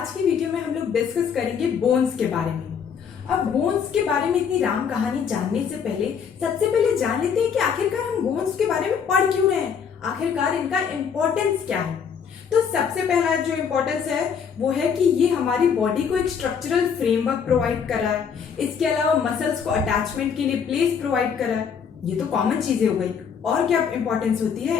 आज की वीडियो में हम लोग डिस्कस करेंगे बोन्स के बारे में। अब बोन्स के बारे में इतनी राम कहानी जानने से पहले सबसे पहले जान लेते हैं कि आखिरकार हम बोन्स के बारे में पढ़ क्यों रहे हैं, आखिरकार इनका इम्पोर्टेंस क्या है। तो सबसे पहला जो इम्पोर्टेंस है वो है कि ये हमारी बॉडी को एक स्ट्रक्चरल फ्रेमवर्क प्रोवाइड कर रहा है। इसके अलावा मसल्स को अटैचमेंट के लिए प्लेस प्रोवाइड कर रहा है। ये तो कॉमन चीजें हो गई। और क्या इम्पोर्टेंस होती है,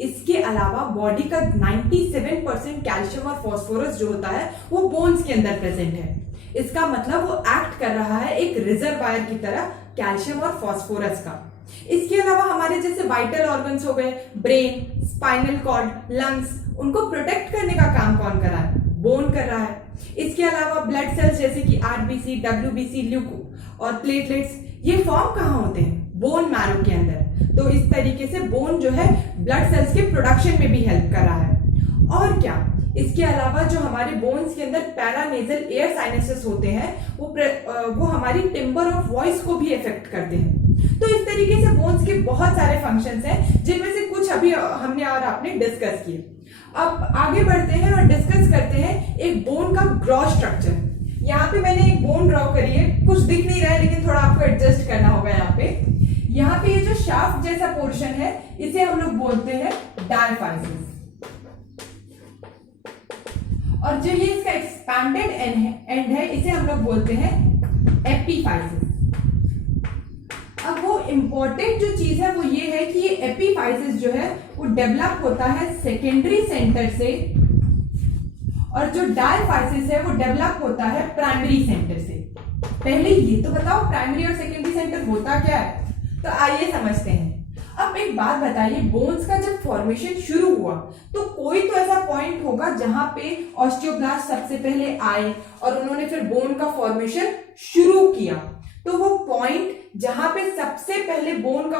इसके अलावा बॉडी का 97% कैल्शियम और फास्फोरस जो होता है वो बोन्स के अंदर प्रेजेंट है। इसका मतलब वो एक्ट कर रहा है एक रिजर्वायर की तरह कैल्शियम और फास्फोरस का। इसके अलावा हमारे जैसे वाइटल ऑर्गन्स हो गए, ब्रेन, स्पाइनल कॉर्ड, लंग्स, उनको प्रोटेक्ट करने का काम कौन कर रहा है? बोन कर रहा है। इसके अलावा ब्लड सेल्स जैसे कि आरबीसी, डब्ल्यूबीसी, ल्यूको और प्लेटलेट्स, ये फॉर्म कहाँ होते हैं? बोन मैरो के अंदर। तो इस तरीके से बोन जो है ब्लड सेल्स के प्रोडक्शन में भी हेल्प कर रहा है। और क्या, इसके अलावा जो हमारे बोन्स के अंदर पैरानेजल एयर साइनसेस होते हैं वो हमारी टिम्बर ऑफ वॉइस को भी इफेक्ट करते हैं। तो इस तरीके से बोन्स के बहुत सारे फंक्शंस हैं जिनमें से कुछ अभी हमने और आपने डिस्कस किए। अब आगे बढ़ते हैं और डिस्कस करते हैं एक बोन का ग्रॉस स्ट्रक्चर। यहाँ पे मैंने एक बोन ड्रॉ करी है, कुछ दिख नहीं रहा है लेकिन थोड़ा आपको एडजस्ट करना होगा। यहाँ पे ये जो शाफ्ट जैसा पोर्शन है इसे हम लोग बोलते हैं डायफाइसिस, और जो ये इसका एक्सपैंडेड एंड है इसे हम लोग बोलते हैं एपीफाइसिस। अब वो इंपॉर्टेंट जो चीज है वो ये है कि ये एपीफाइसिस जो है वो डेवलप होता है सेकेंडरी सेंटर से, और जो डायफाइसिस है वो डेवलप होता है प्राइमरी सेंटर से। पहले ये तो बताओ प्राइमरी और सेकेंडरी सेंटर होता क्या है, तो आइए समझते हैं। अब एक बात बताइए, बोन्स का जब फॉर्मेशन शुरू हुआ तो कोई तो ऐसा पॉइंट होगा जहां पे ऑस्टियोब्लास्ट सबसे पहले आए और उन्होंने फिर बोन का फॉर्मेशन शुरू किया। तो वो पॉइंट जहां पे सबसे पहले बोन का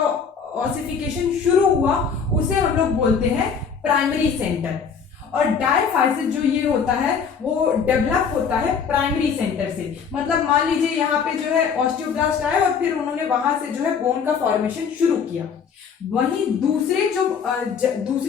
ऑसिफिकेशन शुरू हुआ उसे हम लोग बोलते हैं प्राइमरी सेंटर, और डायफाइसिस जो ये होता है वो डेवलप होता है प्राइमरी सेंटर से। मतलब मान लीजिए यहाँ पे जो है ऑस्टियोब्लास्ट आए और फिर उन्होंने वहां से जो है बोन का फॉर्मेशन शुरू किया। वहीं दूसरे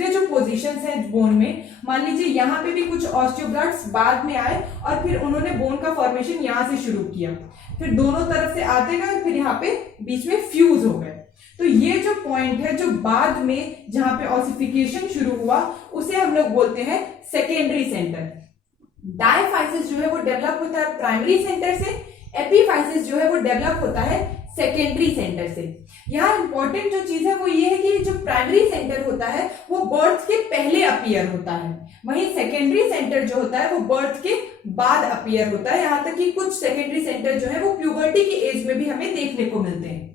जो पोजीशंस हैं बोन में, मान लीजिए यहाँ पे भी कुछ ऑस्टियोब्लास्ट बाद में आए और फिर उन्होंने बोन का फॉर्मेशन यहाँ से शुरू किया, फिर दोनों तरफ से आते गए और फिर यहाँ पे बीच में फ्यूज हो गए। तो ये जो पॉइंट है जो बाद में जहां पे ऑसिफिकेशन शुरू हुआ उसे हम लोग बोलते हैं सेकेंडरी सेंटर। डायफाइसिस जो है वो डेवलप होता है प्राइमरी सेंटर से, एपीफाइसिस जो है वो डेवलप होता है सेकेंडरी सेंटर से। यहाँ इंपॉर्टेंट जो चीज है वो ये है कि जो प्राइमरी सेंटर होता है वो बर्थ के पहले अपीयर होता है, वहीं सेकेंडरी सेंटर जो होता है वो बर्थ के बाद अपीयर होता है। यहाँ तक कि कुछ सेकेंडरी सेंटर जो है वो प्यूबर्टी की एज में भी हमें देखने को मिलते हैं।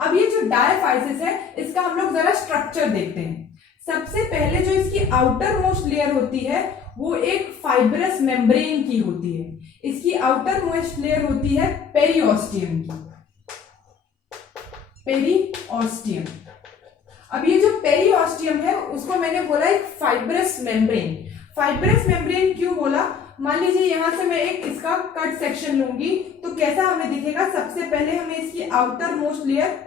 अब ये जो डायफाइसिस है इसका हम लोग जरा स्ट्रक्चर देखते हैं। सबसे पहले जो इसकी आउटर मोस्ट लेयर होती है वो एक फाइब्रस मेम्ब्रेन की होती है। इसकी आउटर मोस्ट लेयर होती है पेरिओस्टियम की, पेरिओस्टियम। अब ये जो पेरिओस्टियम है उसको मैंने बोला एक फाइब्रस मेम्ब्रेन। फाइब्रस मेम्ब्रेन क्यों बोला? मान लीजिए यहां से मैं एक इसका कट सेक्शन लूंगी तो कैसा हमें दिखेगा? सबसे पहले हमें इसकी आउटर मोस्ट लेयर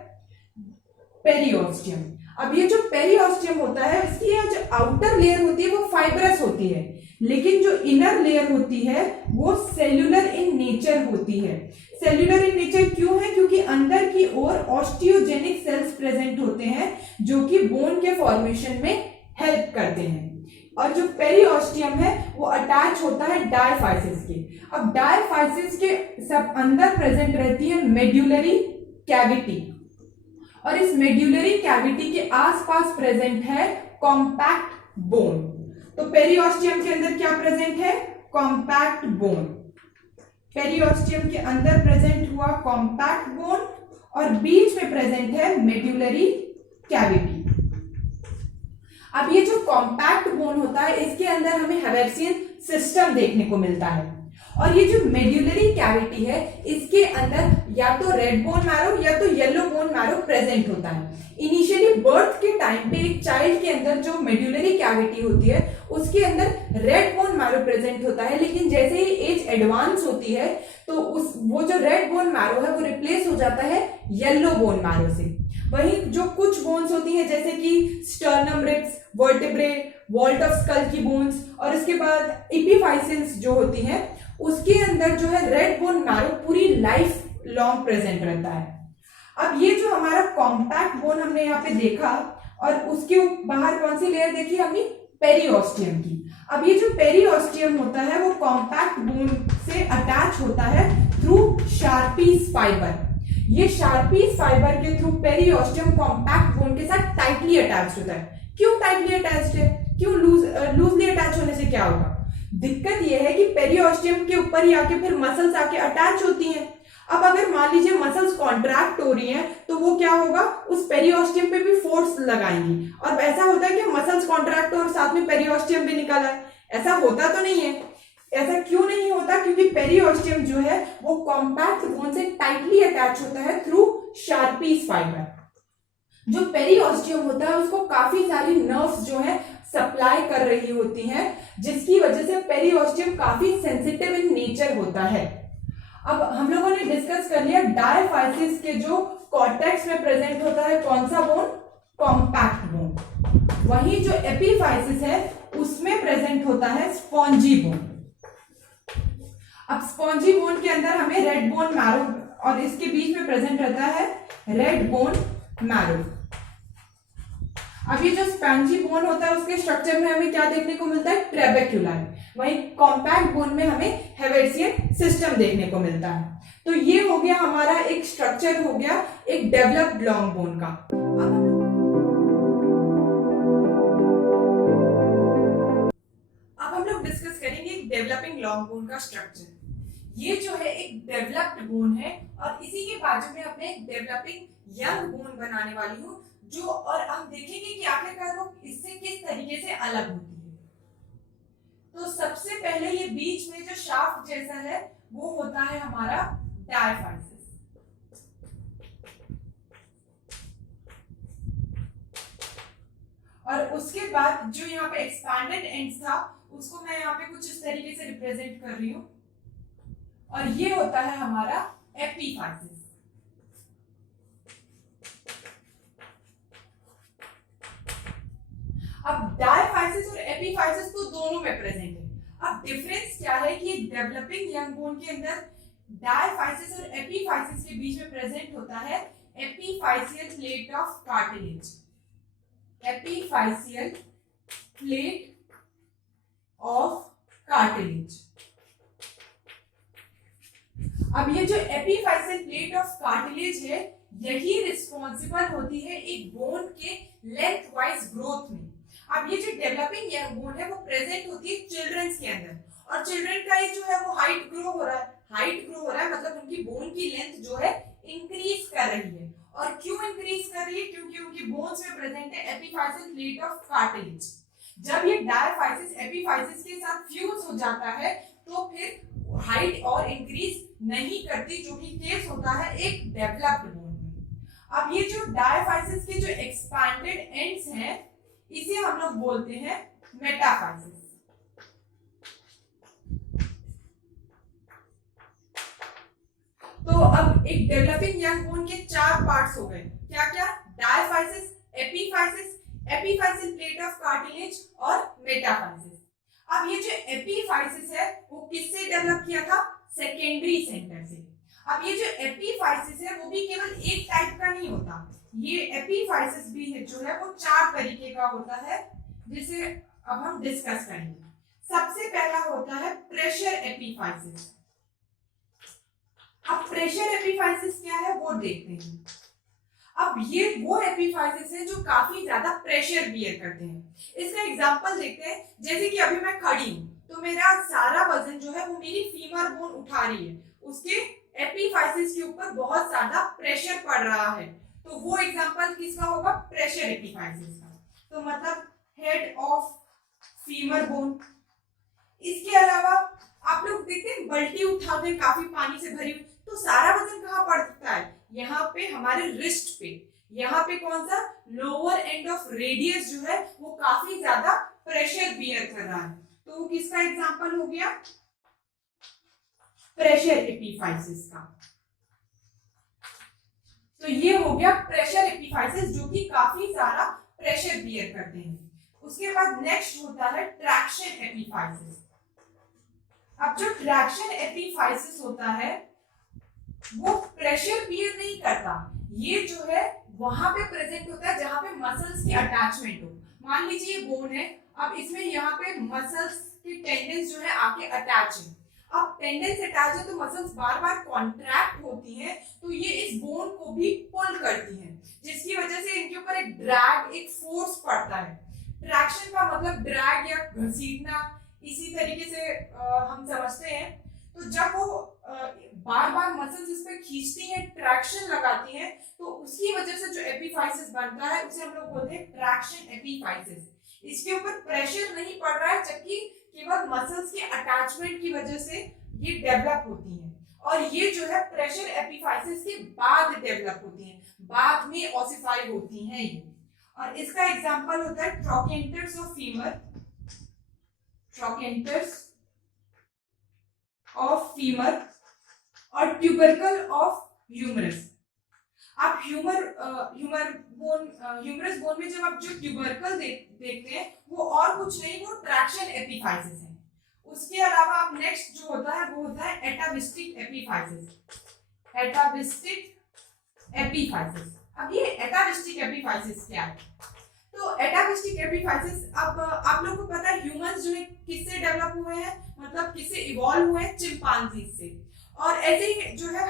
पेरिओस्टियम। अब ये जो पेरिओस्टियम होता है इसकी ये जो आउटर लेयर होती है वो फाइब्रस होती है, लेकिन जो इनर लेयर होती है वो सेल्यूलर इन नेचर होती है। सेल्यूलर इन नेचर क्यों है? क्योंकि अंदर की ओर ऑस्टियोजेनिक सेल्स प्रेजेंट होते हैं जो कि बोन के फॉर्मेशन में हेल्प करते हैं, और जो पेरिओस्टियम है वो अटैच होता है डायफाइसिस के। अब डायफाइसिस के सब अंदर प्रेजेंट रहती है मेड्यूलरी कैविटी, और इस मेड्यूलरी कैविटी के आसपास प्रेजेंट है कॉम्पैक्ट बोन। तो पेरिओस्टियम के अंदर क्या प्रेजेंट है? Compact bone. पेरिओस्टियम के अंदर प्रेजेंट हुआ कॉम्पैक्ट बोन और बीच में प्रेजेंट है मेड्यूलरी कैविटी। अब ये जो कॉम्पैक्ट बोन होता है इसके अंदर हमें हेवेर्सियन सिस्टम देखने को मिलता है, और ये जो मेड्यूलरी कैविटी है इसके अंदर या तो रेड बोन मैरो या तो येलो बोन मैरो प्रेजेंट होता है। इनिशियली बर्थ के टाइम पे एक चाइल्ड के अंदर जो मेड्यूलरी कैविटी होती है उसके अंदर रेड बोन मैरो प्रेजेंट होता है, लेकिन जैसे ही एज एडवांस होती है तो वो जो रेड बोन मैरो है वो रिप्लेस हो जाता है येलो बोन मैरो से। वहीं जो कुछ बोन्स होती हैं जैसे कि sternum ribs, vertebrae, vault of skull की बोन्स, और इसके बाद एपिफाइसिस जो होती हैं उसके अंदर जो है रेड बोन मैरो पूरी लाइफ लॉन्ग प्रेजेंट रहता है। अब ये जो हमारा कॉम्पैक्ट बोन हमने यहाँ पे देखा, और उसके बाहर कौन सी लेयर देखी हमने, पेरिओस्टियम की। अब ये जो पेरिओस्टियम होता है वो कॉम्पैक्ट बोन से अटैच होता है थ्रू शार्पीज फाइबर। ये शार्पीज फाइबर के थ्रू पेरिओस्टियम कॉम्पैक्ट बोन के साथ टाइटली अटैच होता है। क्यों टाइटली अटैच्ड है, क्यों लूजली अटैच होने से क्या होगा? दिक्कत ये है कि पेरिओस्टियम के ऊपर ही आके फिर मसल्स आके अटैच होती हैं। अब अगर मान लीजिए मसल्स कॉन्ट्रैक्ट हो रही हैं तो वो क्या होगा, उस पेरिओस्टियम पे भी फोर्स लगाएंगी, और ऐसा होता है कि मसल्स कॉन्ट्रैक्ट हो और साथ में पेरिओस्टियम भी निकल आए। ऐसा होता तो नहीं है। ऐसा क्यों नहीं होता? क्योंकि पेरिओस्टियम जो है वो कॉम्पैक्ट बोन से टाइटली अटैच होता है थ्रू शार्पीज फाइबर। जो पेरिओस्टियम होता है उसको काफी सारी नर्व्स जो है सप्लाई कर रही होती हैं, जिसकी वजह से पेरिओस्टियम काफी सेंसिटिव इन नेचर होता है। अब हम लोगों ने डिस्कस कर लिया डायफाइसिस के जो कॉर्टेक्स में प्रेजेंट होता है कौन सा बोन, कॉम्पैक्ट बोन। वही जो एपिफाइसिस है उसमें प्रेजेंट होता है स्पॉन्जी बोन। अब स्पॉन्जी बोन के अंदर हमें रेड बोन मैरो, और इसके बीच में प्रेजेंट रहता है रेड बोन मैरो। अब ये जो स्पॉन्जी बोन होता है उसके स्ट्रक्चर में हमें क्या देखने को मिलता है, ट्रेबेक्युलाई। वहीं कॉम्पैक्ट बोन में हमें हेवेर्सियन सिस्टम देखने को मिलता है। तो ये हो गया हमारा एक स्ट्रक्चर, हो गया एक डेवलप्ड लॉन्ग बोन का। अब हम लोग डिस्कस करेंगे एक डेवलपिंग लॉन्ग बोन का स्ट्रक्चर। ये जो है एक डेवलप्ड बोन है, और इसी के बाजू में अपने एक डेवलपिंग यंग बोन बनाने वाली हूँ जो, और हम देखेंगे कि आखिरकार वो इससे किस तरीके से अलग होती है। तो सबसे पहले ये बीच में जो शाफ्ट जैसा है वो होता है हमारा डायफाइसिस। और उसके बाद जो यहाँ पे एक्सपैंडेड एंड्स था उसको मैं यहाँ पे कुछ इस तरीके से रिप्रेजेंट कर रही हूँ, और ये होता है हमारा एपिफाइसिस। अब डायफाइसिस और एपिफाइसिस तो दोनों में प्रेजेंट है। अब डिफरेंस क्या है कि डेवलपिंग यंग बोन के अंदर डायफाइसिस और एपिफाइसिस के बीच में प्रेजेंट होता है epiphyseal plate of cartilage. Epiphyseal plate of cartilage. अब ये जो एपिफाइसियल प्लेट ऑफ कार्टिलेज है यही रिस्पॉन्सिबल होती है एक बोन के लेंथ वाइज ग्रोथ में। अब ये जो डेवलपिंग यंग बोन है वो प्रेजेंट होती है चिल्ड्रंस के अंदर, और चिल्ड्रन का जो है वो हाइट ग्रो हो रहा है। हाइट ग्रो हो रहा है मतलब उनकी बोन की लेंथ जो है इंक्रीज कर रही है। और क्यों इंक्रीज कर रही है? क्योंकि उनकी बोन्स में प्रेजेंट है एपिफाइसियल प्लेट ऑफ कार्टिलेज। जब ये डायफाइसिस एपिफाइसिस के साथ फ्यूज हो जाता है तो फिर हाइट और इंक्रीज नहीं करती, जो कि केस होता है एक डेवलप्ड बोन में। अब ये जो डायफाइसिस के जो एक्सपैंडेड एंड्स हैं इसे हम लोग बोलते हैं मेटाफाइसिस। तो अब एक डेवलपिंग यंग बोन के चार पार्ट्स हो गए, क्या क्या? Diaphysis, epiphysis, epiphyseal plate of cartilage और मेटाफाइसिस। अब ये जो एपिफाइसिस है वो किससे डेवलप किया था? सेकेंडरी सेंटर से। अब ये जो एपिफाइसिस है वो भी केवल एक टाइप का नहीं होता, ये एपिफाइसिस भी है जो है वो चार तरीके का होता है, जिसे अब हम डिस्कस करेंगे। सबसे पहला होता है प्रेशर एपिफाइसिस। अब प्रेशर एपिफाइसिस क्या है वो देखते हैं। अब ये वो एपिफाइसिस है जो काफी ज्यादा प्रेशर बियर करते हैं। इसका एग्जांपल देखते हैं, जैसे कि अभी मैं खड़ी हूं तो मेरा सारा वजन जो है वो मेरी फीमर बोन उठा रही है, उसके एपिफाइसिस के ऊपर बहुत ज्यादा प्रेशर पड़ रहा है, तो वो एग्जांपल किसका होगा? प्रेशर एपिफाइसिस का। तो मतलब हेड ऑफ फीमर बोन। इसके अलावा आप लोग देखते हैं बल्टी उठाते हैं काफी पानी से भरी हुई, तो सारा वजन कहाँ पड़ता है? यहाँ पे हमारे रिस्ट पे। यहाँ पे कौन सा? लोअर एंड ऑफ रेडियस जो है वो काफी ज्यादा प्रेशर बियर कर रहा है, तो वो किसका एग्जांपल हो गया? प्रेशर एपिफाइसिस का। तो ये हो गया प्रेशर एपिफाइसिस जो कि काफी सारा प्रेशर बियर करते हैं। उसके इसके बाद नेक्स्ट होता है ट्रैक्शन एपिफाइसिस। अब जो ट्रैक्शन एपिफाइसिस होता है वो प्रेशर बियर नहीं करता, ये जो है वहां पे प्रेजेंट होता है जहां पे मसल्स की अटैचमेंट हो। मान लीजिए ये बोन है, अब इसमें यहाँ पे मसल्स की टेंडेंस जो है आके अटैच है। अब टेंडेंस अटैच है तो मसल्स बार बार कॉन्ट्रैक्ट होती हैं, तो ये इस बोन को भी पुल करती हैं, जिसकी वजह से इनके ऊपर एक ड्रैग, एक फोर्स पड़ता है। ट्रैक्शन का मतलब ड्रैग या घसीटना, इसी तरीके से हम समझते हैं। तो जब वो बार बार मसल्स इस पे खींचती हैं, ट्रैक्शन लगाती हैं, तो उसकी वजह से जो एपिफाइसिस बनता है उसे हम लोग बोलते हैं ट्रैक्शन एपिफाइसिस। इसके ऊपर प्रेशर नहीं पड़ रहा है, जबकि केवल मसल्स के अटैचमेंट की वजह से ये डेवलप होती हैं। और ये जो है प्रेशर एपिफाइसिस के बाद डेवलप होती हैं, बाद में ऑसिफाई होती हैं ये। और इसका एग्जांपल होता है ट्रोकेंटर्स ऑफ फीमर, ट्रोकेंटर्स ऑफ फीमर और ट्यूबरकल ऑफ ह्यूमरस। आप ह्यूमरस बोन में जब आप जो ट्यूबरकल देखते हैं वो और कुछ नहीं, वो ट्रैक्शन एपिफाइसिस है। उसके अलावा आप नेक्स्ट जो होता है वो होता है एटाविस्टिक एपिफाइसिस, एटाविस्टिक एपिफाइसिस। अब ये एटाविस्टिक एपिफाइसिस क्या है? तो एटाविस्टिक एपिफाइसिस, अब आप लोग को पता है ह्यूमंस जो है किससे डेवलप हुए हैं, मतलब किससे इवॉल्व हुए हैं? चिंपांजी से। और ऐसे ही जो है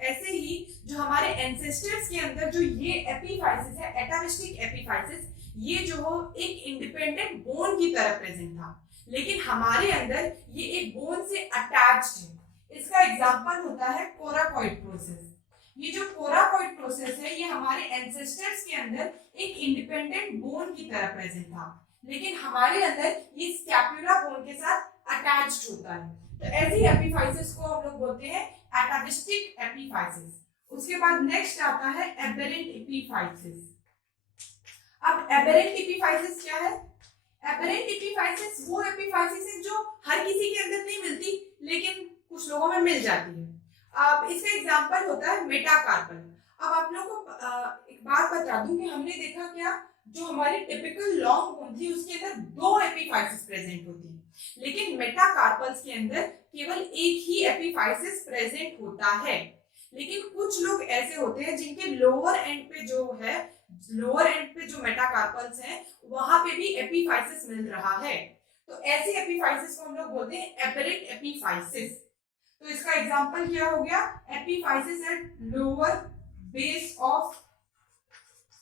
ऐसे ही जो हमारे एंसेस्टर्स के अंदर जो ये एपिफाइसिस है, एटाविस्टिक एपिफाइसिस, ये जो हो एक इंडिपेंडेंट बोन की तरह प्रेजेंट था, लेकिन हमारे अंदर ये एक बोन से अटैच्ड है। इसका एग्जांपल होता है कोराकॉइड प्रोसेस। ये जो कोराकॉइड प्रोसेस है ये हमारे एंसेस्टर्स के अंदर एक इंडिपेंडेंट बोन की तरह प्रेजेंट था, लेकिन हमारे अंदर ये स्कैपुला बोन के साथ अटैच्ड होता है। तो ऐसी एपिफाइसिस को हम लोग बोलते हैं एटाविस्टिक एपिफाइसिस। उसके बाद नेक्स्ट आता है एबेरेंट एपिफाइसिस। अब एबेरेंट एपिफाइसिस क्या है? एबेरेंट एपिफाइसिस वो एपिफाइसिस है जो हर किसी के अंदर नहीं मिलती, लेकिन कुछ लोगों में मिल जाती है। अब इसका एग्जांपल होता है मेटाकार्पल। अब आप लोगों को एक बात बता दूं कि हमने देखा क्या, जो हमारी टिपिकल लॉन्ग बोन थी उसके अंदर दो एपिफाइसिस प्रेजेंट होती है, लेकिन मेटाकार्पल्स के अंदर केवल एक ही एपिफाइसिस प्रेजेंट होता है। लेकिन कुछ लोग ऐसे होते हैं जिनके लोअर एंड पे जो मेटाकार्पल्स हैं वहां पे भी एपिफाइसिस मिल रहा है। तो ऐसे एपिफाइसिस को हम लोग बोलते हैं एबेरेंट एपिफाइसिस। तो इसका एग्जांपल क्या हो गया? Epiphysis at lower base of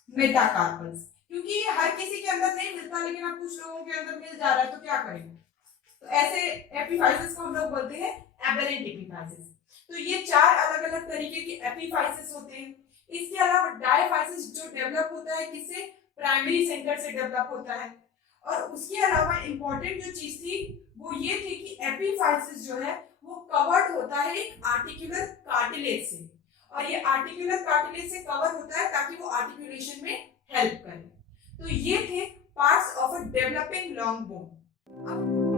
metacarpals. क्योंकि ये हर किसी के अंदर नहीं मिलता, लेकिन अब कुछ लोगों के अंदर मिल जा रहा है, तो क्या करेंगे? तो ऐसे एपिफाइसिस को हम लोग बोलते हैं एबेरेंट एपिफाइसिस। तो ये चार अलग अलग तरीके के एपिफाइसिस होते हैं। इसके अलावा डायफाइसिस जो डेवलप होता है किससे? प्राइमरी सेंटर से डेवलप होता है। और उसके अलावा इंपॉर्टेंट जो चीज थी वो ये थी कि एपिफाइसिस जो है वो कवर्ड होता है एक आर्टिकुलर कार्टिलेज से, और ये आर्टिकुलर कार्टिलेज से कवर होता है ताकि वो आर्टिकुलेशन में हेल्प करे। तो ये थे parts of a developing long bone.